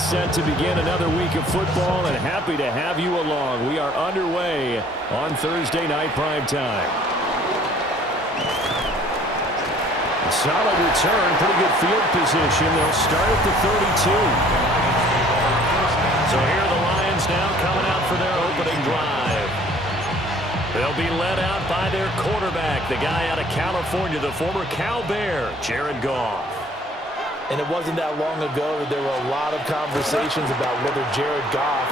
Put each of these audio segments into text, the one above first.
set to begin another week of football, and happy to have you along. We are underway on Thursday night primetime. Solid return, pretty good field position. They'll start at the 32. So here are the Lions now coming out for their opening drive. They'll be led out by their quarterback, the guy out of California, the former Cal Bear, Jared Goff. And it wasn't that long ago that there were a lot of conversations about whether Jared Goff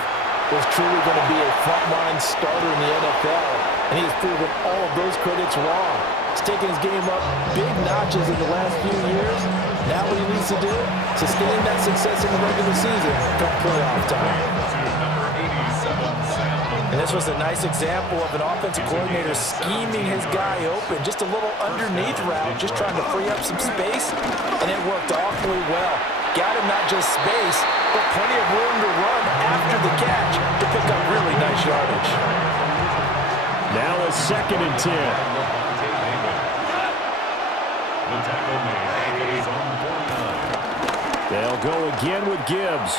was truly going to be a frontline starter in the NFL. And he has proven all of those critics wrong. He's taken his game up big notches in the last few years. Now what he needs to do, sustain that success in the regular season come playoff time. And this was a nice example of an offensive coordinator scheming his guy open. Just a little underneath route, just trying to free up some space, and it worked awfully well. Got him not just space, but plenty of room to run after the catch to pick up really nice yardage. Now a 2nd and 10. They'll go again with Gibbs.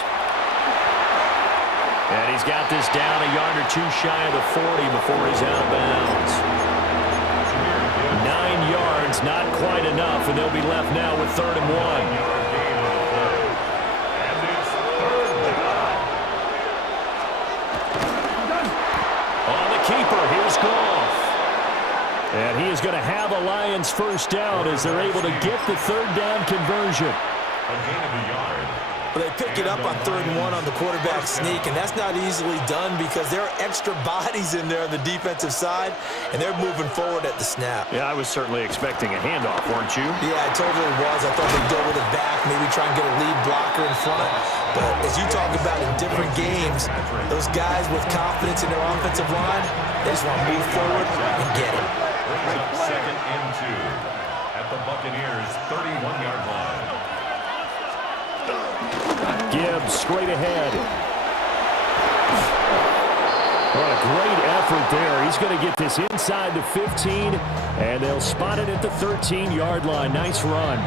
And he's got this down a yard or two shy of the 40 before he's out of bounds. 9 yards, not quite enough, and they'll be left now with 3rd and 1. On the keeper, here's Goff. And he is going to have a Lions first down as they're able to get the 3rd down conversion. A gain of a yard. Well, they pick it up on 3rd and 1 on the quarterback sneak, and that's not easily done because there are extra bodies in there on the defensive side, and they're moving forward at the snap. Yeah, I was certainly expecting a handoff, weren't you? Yeah, I totally was. I thought they'd go with it back, maybe try and get a lead blocker in front. But as you talk about in different games, those guys with confidence in their offensive line, they just want to move forward and get it. 2nd and 2 at the Buccaneers' 31-yard line. Gibbs straight ahead. What a great effort there. He's going to get this inside the 15, and they'll spot it at the 13-yard line. Nice run.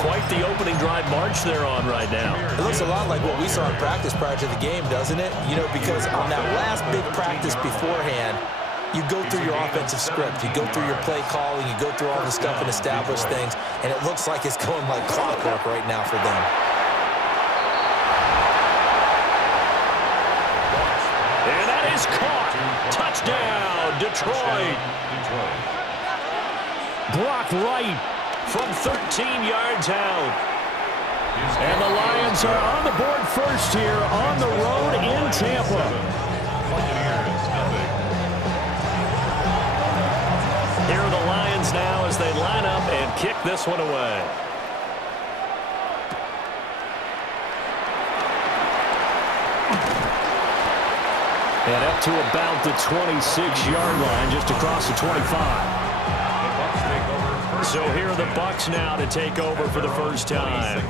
Quite the opening drive march they're on right now. It looks a lot like what we saw in practice prior to the game, doesn't it? You know, because on that last big practice beforehand, you go through your offensive script, you go through your play calling, you go through all the stuff and establish things, and it looks like it's going like clockwork right now for them. And that is caught. Touchdown, Detroit. Brock Wright from 13 yards out. And the Lions are on the board first here on the road in Tampa. Here are the Lions now as they line up and kick this one away. And up to about the 26-yard line, just across the 25. So here are the Bucs now to take over for the first time.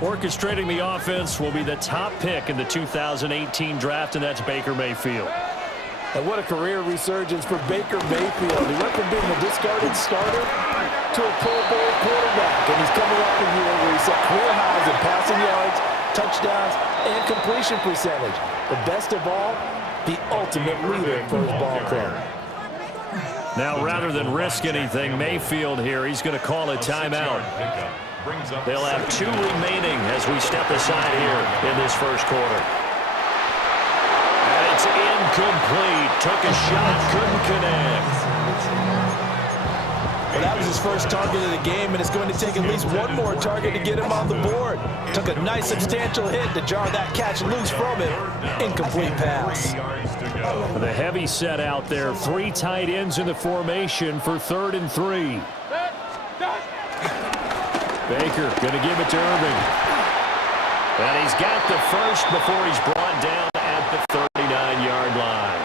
Orchestrating the offense will be the top pick in the 2018 draft, and that's Baker Mayfield. And what a career resurgence for Baker Mayfield. He went from being a discarded starter to a Pro Bowl quarterback. And he's coming off a year where he set career highs in passing yards, touchdowns, and completion percentage. But best of all, the ultimate leader for his ball club. Now, rather than risk anything, Mayfield here, he's going to call a timeout. They'll have 2 remaining as we step aside here in this first quarter. And it's incomplete. Took a shot, couldn't connect. Well, that was his first target of the game, and it's going to take at least one more target to get him on the board. Took a nice substantial hit to jar that catch loose from him. Incomplete pass. The heavy set out there. 3 tight ends in the formation for 3rd and 3. Baker going to give it to Irving. And he's got the first before he's brought down at the 39-yard line.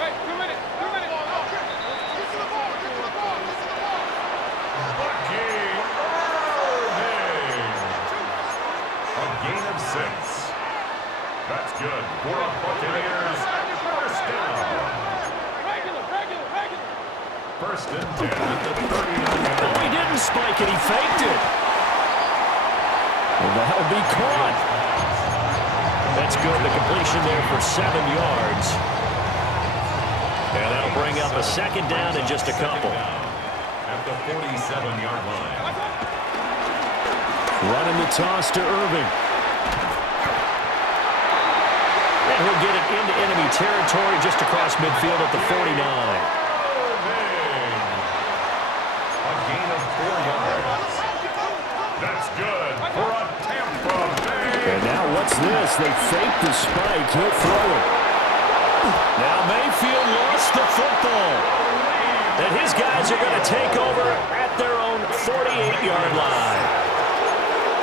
Hey, 2 minutes. A gain of 6. That's good for a Buccaneers first down. First and 10 at the 39. Oh, he didn't spike it. He faked it. And that'll be caught. That's good. The completion there for 7 yards. And that'll bring up a second down in just a couple. At the 47-yard line. Running the toss to Irving. And he'll get it into enemy territory just across midfield at the 49. A gain of 4 yards. That's good for a Tampa Bay. And now what's this? They fake the spike. He'll throw it. Now Mayfield lost the football. And his guys are going to take over at their own 48-yard line.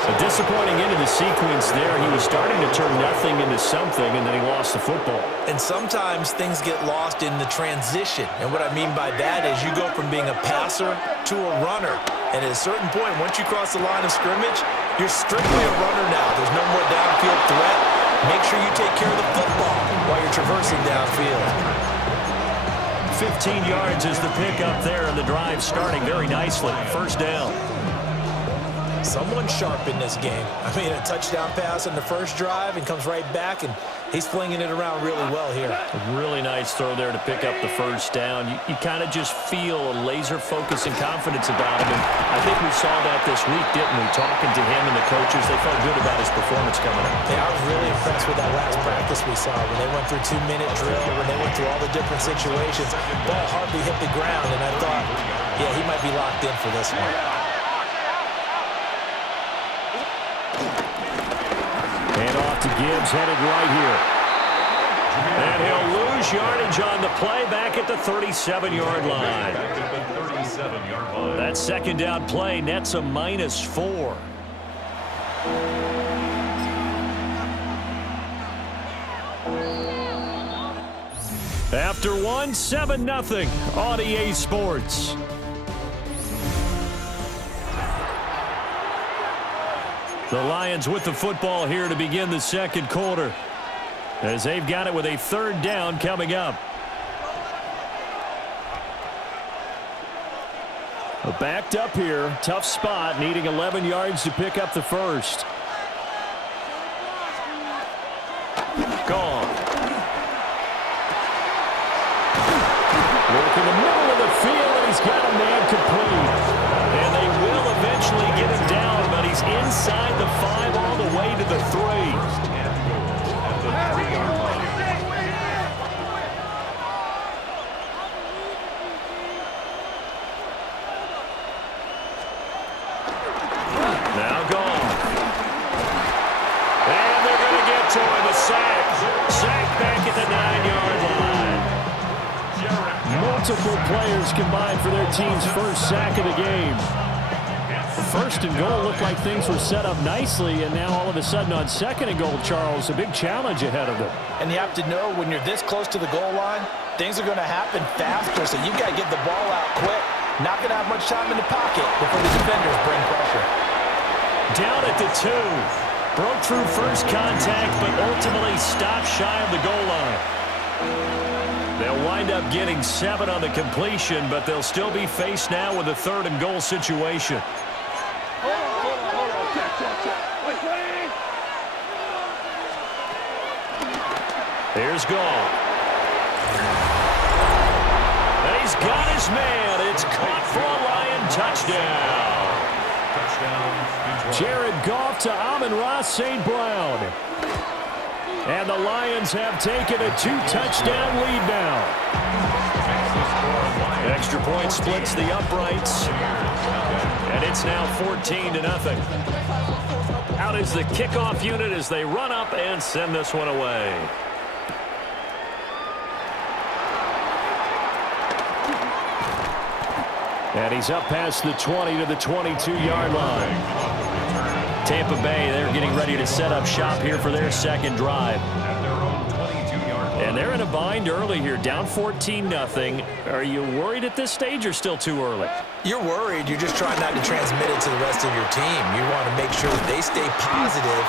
A disappointing end of the sequence there. He was starting to turn nothing into something, and then he lost the football. And sometimes things get lost in the transition. And what I mean by that is you go from being a passer to a runner. And at a certain point, once you cross the line of scrimmage, you're strictly a runner now. There's no more downfield threat. Make sure you take care of the football while you're traversing downfield. 15 yards is the pickup there, and the drive starting very nicely. First down. Someone sharp in this game. I mean, a touchdown pass on the first drive and comes right back, and he's flinging it around really well here. A really nice throw there to pick up the first down. You kind of just feel a laser focus and confidence about him, and I think we saw that this week, didn't we? Talking to him and the coaches, they felt good about his performance coming up. Yeah, I was really impressed with that last practice we saw when they went through 2-minute drill, when they went through all the different situations. Ball hardly hit the ground, and I thought, yeah, he might be locked in for this one. And off to Gibbs, headed right here. And he'll lose yardage on the play back at the 37-yard line. That second down play nets a -4. After one, 7-0 on EA Sports. The Lions with the football here to begin the second quarter, as they've got it with a third down coming up. Backed up here, tough spot, needing 11 yards to pick up the first. Gone. Work in the middle of the field, and he's got a man complete. And they will eventually get him down, but he's inside the 5 all the way to the 3. Now gone. And they're going to get to him, a sack. Sack back at the 9-yard line. Multiple players combined for their team's first sack of the game. First and goal looked like things were set up nicely, and now all of a sudden on second and goal, Charles, a big challenge ahead of them. And you have to know when you're this close to the goal line, things are going to happen faster, so you've got to get the ball out quick. Not going to have much time in the pocket before the defenders bring pressure. Down at the 2. Broke through first contact, but ultimately stopped shy of the goal line. They'll wind up getting 7 on the completion, but they'll still be faced now with a third and goal situation. Here's Gall. And he's got his man. It's caught for a Lion touchdown. Jared Goff to Amon-Ra St. Brown. And the Lions have taken a 2-touchdown lead now. Extra point splits the uprights. And it's now 14-0. Out is the kickoff unit as they run up and send this one away. And he's up past the 20 to the 22-yard line. Tampa Bay, they're getting ready to set up shop here for their second drive. And they're in a bind early here, down 14-0. Are you worried at this stage or still too early? You're worried. You're just trying not to transmit it to the rest of your team. You want to make sure that they stay positive.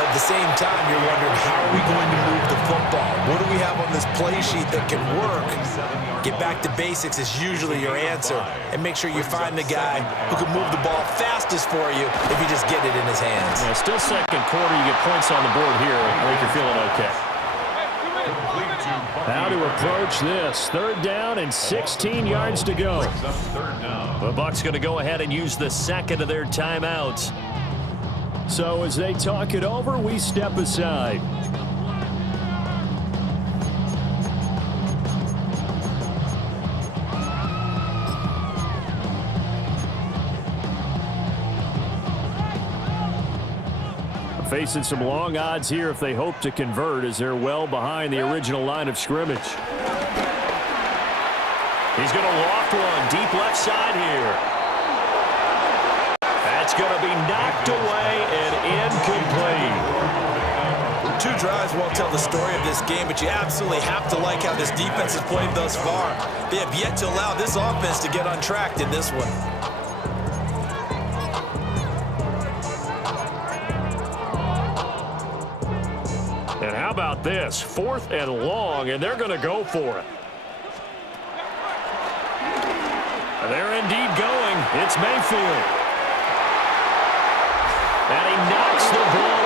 But at the same time, you're wondering, how are we going to move the football? What do we have on this play sheet that can work? Get back to basics is usually your answer. And make sure you find the guy who can move the ball fastest for you if you just get it in his hands. Yeah, still second quarter. You get points on the board here. I think you're feeling okay. How to approach this. 3rd down and 16 yards to go. The Bucs going to go ahead and use the second of their timeouts. So as they talk it over, we step aside. Facing some long odds here if they hope to convert, as they're well behind the original line of scrimmage. He's going to loft one deep left side here. That's going to be knocked away and incomplete. 2 drives won't tell the story of this game, but you absolutely have to like how this defense has played thus far. They have yet to allow this offense to get untracked in this one. And how about this? 4th and long, and they're going to go for it. And they're indeed going. It's Mayfield. And he knocks the ball